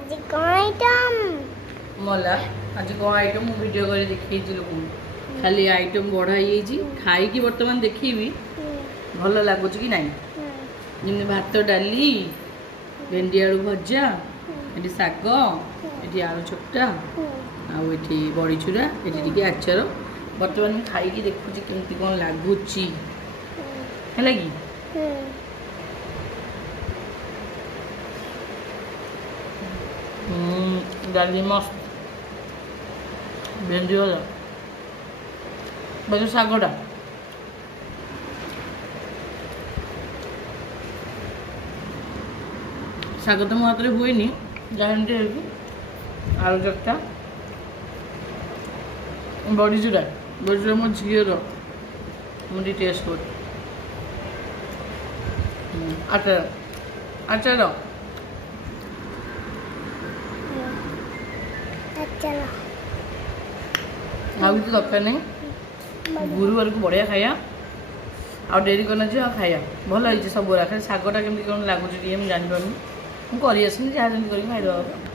आज कौन आइटम मला आज कौन आइटम मु वीडियो करे देखि लोक खाली आइटम बढ़ाई खाई कि बर्तमान देखी भल लगुच कि नाई जमी भात डाली भेंडी आलू भजा ये शाग ये आलू चकटा आठी बड़ी चूरा ये आचार बर्तमान मुझे खाई देखुची केमती कौन लगुच है कि डाली मस्त भेंडी भजा बस शागटा शाग तो मो हाथ में हुए जहाँटी आलू चकटा बड़ी चूरा मो झीर मुझे टेस्ट कर आचार आचार आ भी तो दरकार नहीं गुरुवार को बढ़िया खाया आ डेरी करना जी खाया भल है सब खाली शागटा केमती कौन लगुच जानी पार्नी मुझे कर जहाँ खाई